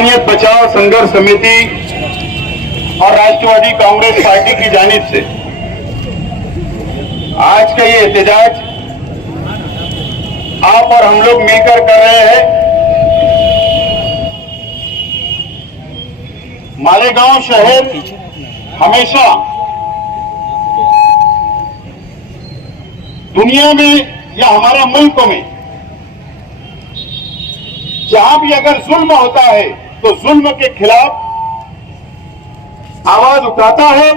इंसानियत बचाओ संघर्ष समिति और राष्ट्रवादी कांग्रेस पार्टी की जानिब से आज का ये एहतजाज आप और हम लोग मिलकर कर रहे हैं। मालेगांव शहर हमेशा दुनिया में या हमारे मुल्क में जहां भी अगर जुल्म होता है तो जुल्म के खिलाफ आवाज उठाता है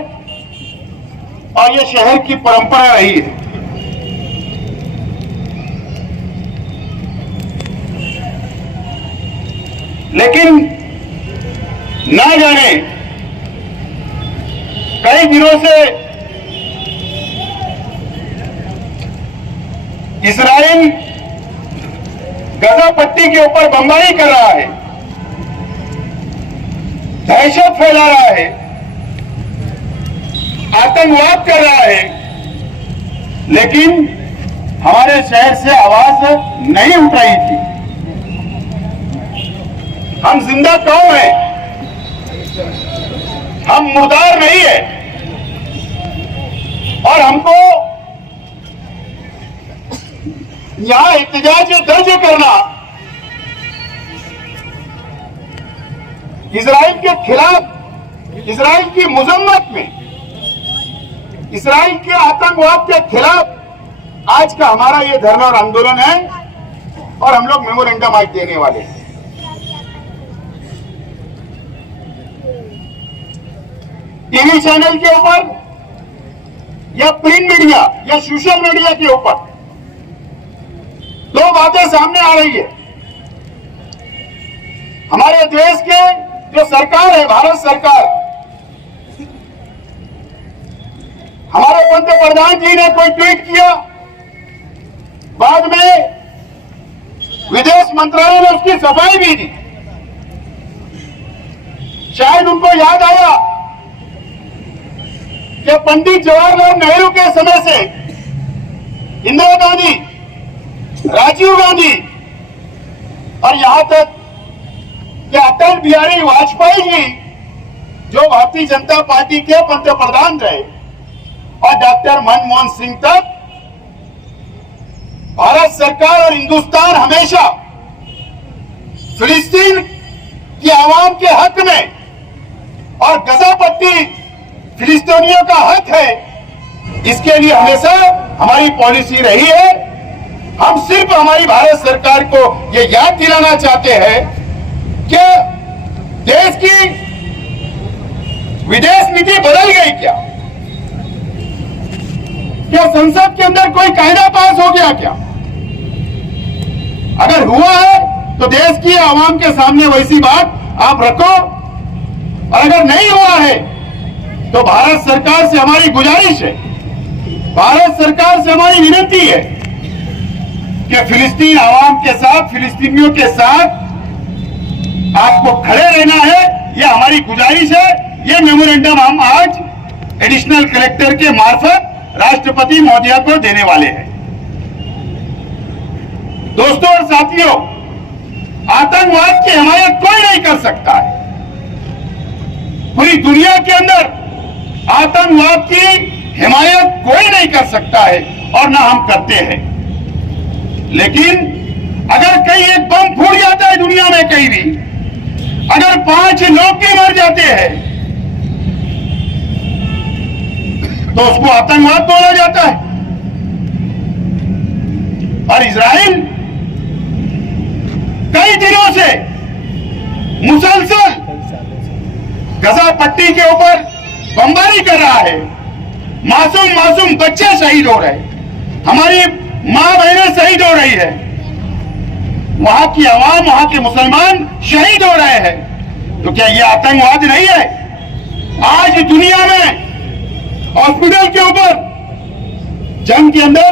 और यह शहर की परंपरा रही है। लेकिन ना जाने कई दिनों से इजराइल गजा पट्टी के ऊपर बमबारी कर रहा है, दहशत फैला रहा है, आतंकवाद कर रहा है, लेकिन हमारे शहर से आवाज नहीं उठ रही थी। हम जिंदा कौन हैं? हम मुर्दार नहीं है। और हमको यहां एहतजाज दर्ज करना, इजराइल के खिलाफ, इजराइल की मजम्मत में, इजराइल के आतंकवाद के खिलाफ आज का हमारा ये धरना और आंदोलन है। और हम लोग मेमोरेंडम आज देने वाले हैं। टीवी चैनल के ऊपर या प्रिंट मीडिया या सोशल मीडिया के ऊपर दो बातें सामने आ रही है। हमारे देश के जो सरकार है, भारत सरकार, हमारे पंतप्रधान जी ने कोई ट्वीट किया, बाद में विदेश मंत्रालय ने उसकी सफाई भी दी। शायद उनको याद आया कि पंडित जवाहरलाल नेहरू के समय से इंदिरा गांधी, राजीव गांधी और यहां तक कि अटल बिहारी वाजपेयी जी जो भारतीय जनता पार्टी के पंतप्रधान रहे, और डॉक्टर मनमोहन सिंह तक, भारत सरकार और हिंदुस्तान हमेशा फिलिस्तीन की आवाम के हक में, और गजा पट्टी फिलिस्तीनियों का हक है, इसके लिए हमेशा हमारी पॉलिसी रही है। हम सिर्फ हमारी भारत सरकार को ये याद दिलाना चाहते हैं कि देश की विदेश नीति बदल गई क्या? क्या संसद के अंदर कोई कायदा पास हो गया क्या? अगर हुआ है तो देश की आवाम के सामने वैसी बात आप रखो, और अगर नहीं हुआ है तो भारत सरकार से हमारी गुजारिश है, भारत सरकार से हमारी विनती है कि फिलिस्तीन आवाम के साथ, फिलिस्तीनियों के साथ आपको खड़े रहना है। यह हमारी गुजारिश है। यह मेमोरेंडम हम आज एडिशनल कलेक्टर के मार्फत राष्ट्रपति महोदया को देने वाले हैं। दोस्तों और साथियों, आतंकवाद की हिमायत कोई नहीं कर सकता है। पूरी दुनिया के अंदर आतंकवाद की हिमायत कोई नहीं कर सकता है, और ना हम करते हैं। लेकिन अगर कहीं एक बम फूट जाता है दुनिया में कहीं भी, अगर 5 लोग भी मर जाते हैं तो उसको आतंकवाद बोला जाता है। और इजराइल कई दिनों से मुसलसल गजा पट्टी के ऊपर बमबारी कर रहा है। मासूम बच्चे शहीद हो रहे हैं, हमारी मां बहनें शहीद हो रही है, वहां की आवाम, वहां के मुसलमान शहीद हो रहे हैं। तो क्या ये आतंकवाद नहीं है? आज दुनिया में हॉस्पिटल के ऊपर जंग के अंदर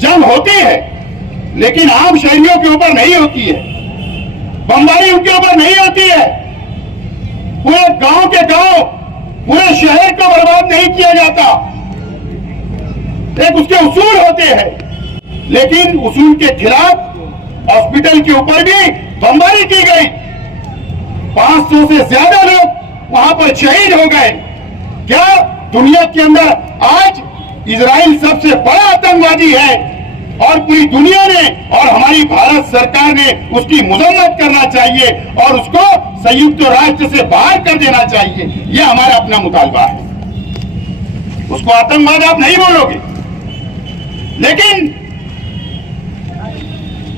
जंग होती है, लेकिन आम शहरियों के ऊपर नहीं होती है, बमबारी उनके ऊपर नहीं होती है। पूरे गांव के गांव, पूरे शहर को बर्बाद नहीं किया जाता। एक उसके उसूल होते हैं, लेकिन उसूल के खिलाफ हॉस्पिटल के ऊपर भी बमबारी की गई। 500 से ज्यादा लोग वहां पर शहीद हो गए। क्या दुनिया के अंदर आज इजराइल सबसे बड़ा आतंकवादी है और पूरी दुनिया ने और हमारी भारत सरकार ने उसकी मजम्मत करना चाहिए और उसको संयुक्त राष्ट्र से बाहर कर देना चाहिए। यह हमारा अपना मुतालबा है। उसको आतंकवाद आप नहीं बोलोगे, लेकिन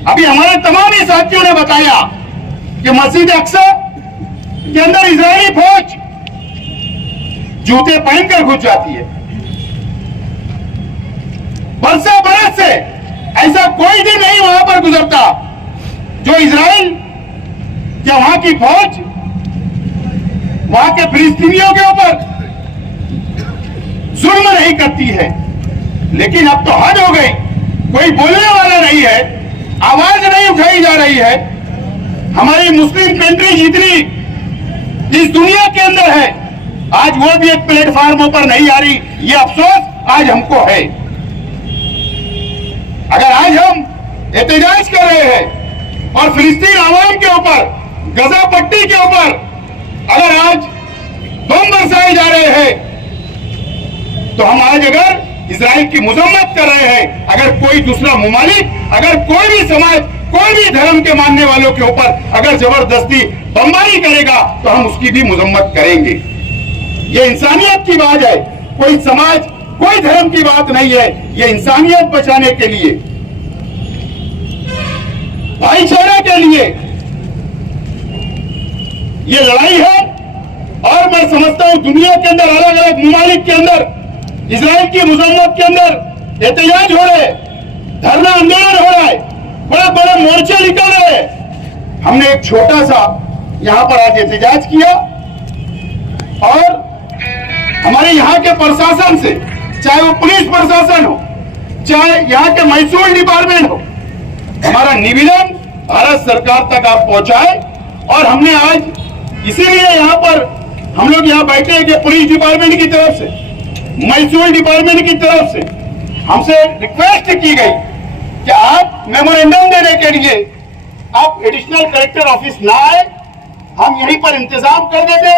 अभी हमारे तमाम ही साथियों ने बताया कि मस्जिद अक्सा के अंदर इजरायली फौज जूते पहनकर घुस जाती है। बरसा बरस से ऐसा कोई दिन नहीं वहां पर गुजरता जो इजराइल या वहां की फौज वहां के फिलिस्तीनियों के ऊपर जुल्म नहीं करती है। लेकिन अब तो हद हो गई, कोई बोलने वाला नहीं है, आवाज नहीं उठाई जा रही है। हमारी मुस्लिम कंट्री जितनी इस दुनिया के अंदर है, आज वो भी एक प्लेटफॉर्म पर नहीं आ रही। ये अफसोस आज हमको है। अगर आज हम एहतजाज कर रहे हैं और फिलिस्तीन आवाम के ऊपर, गजा पट्टी के ऊपर अगर आज बम बरसाए जा रहे हैं, तो हम आज अगर इजराइल की मजम्मत कर रहे हैं, अगर कोई दूसरा मुमालिक, अगर कोई भी समाज, कोई भी धर्म के मानने वालों के ऊपर अगर जबरदस्ती बमबारी करेगा तो हम उसकी भी मजम्मत करेंगे। ये इंसानियत की बात है, कोई समाज, कोई धर्म की बात नहीं है। ये इंसानियत बचाने के लिए, भाईचारे के लिए ये लड़ाई है। और मैं समझता हूं दुनिया के अंदर अलग अलग मुमालिक के अंदर इजराइल की मजम्मत के अंदर एहतजाज हो रहे, धरना आंदोलन हो रहा है, बड़ा बड़ा मोर्चे निकल रहे हैं। हमने एक छोटा सा यहां पर आज एहतजाज किया और हमारे यहाँ के प्रशासन से, चाहे वो पुलिस प्रशासन हो, चाहे यहाँ के महसूल डिपार्टमेंट हो, हमारा निवेदन भारत सरकार तक आप पहुंचाए। और हमने आज इसीलिए यहाँ पर हम लोग यहाँ बैठे हैं कि पुलिस डिपार्टमेंट की तरफ से, महसूल डिपार्टमेंट की तरफ से हमसे रिक्वेस्ट की गई कि आप मेमोरेंडम देने के लिए आप एडिशनल कलेक्टर ऑफिस ना आए, हम यहीं पर इंतजाम कर देते।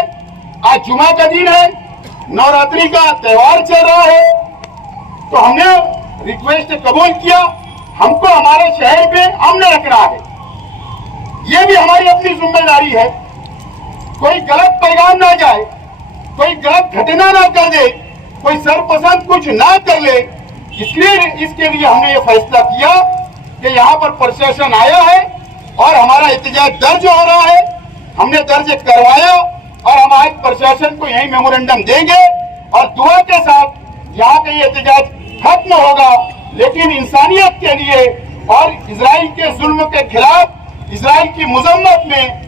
आज जुमा का दिन है, नवरात्रि का त्योहार चल रहा है, तो हमने रिक्वेस्ट कबूल किया। हमको हमारे शहर पे अमन रखना है, ये भी हमारी अपनी जिम्मेदारी है। कोई गलत पैगाम ना जाए, कोई गलत घटना ना कर दे, कोई सरपसंद कुछ ना कर ले, इसलिए इसके लिए हमने ये फैसला किया कि यहाँ पर प्रशासन आया है और हमारा एहतजाज दर्ज हो रहा है। हमने दर्ज करवाया और हम आज प्रशासन को यही मेमोरेंडम देंगे और दुआ के साथ यहाँ का ये एहतजाज खत्म होगा। लेकिन इंसानियत के लिए और इजराइल के जुल्म के खिलाफ, इजराइल की मजम्मत में,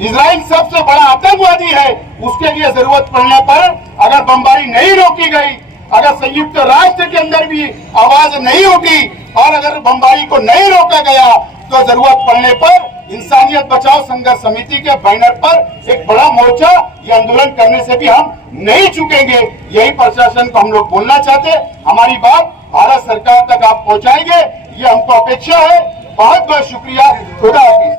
इजराइल सबसे बड़ा आतंकवादी है, उसके लिए जरूरत पड़ने पर अगर बमबारी नहीं रोकी गई, अगर संयुक्त राष्ट्र के अंदर भी आवाज नहीं उठी और अगर बमबारी को नहीं रोका गया, तो जरूरत पड़ने पर इंसानियत बचाओ संघर्ष समिति के बैनर पर एक बड़ा मोर्चा, ये आंदोलन करने से भी हम नहीं चुकेंगे। यही प्रशासन को हम लोग बोलना चाहते। हमारी बात भारत सरकार तक आप पहुंचाएंगे, ये हमको अपेक्षा है। बहुत बहुत शुक्रिया। खुदा हाफिज।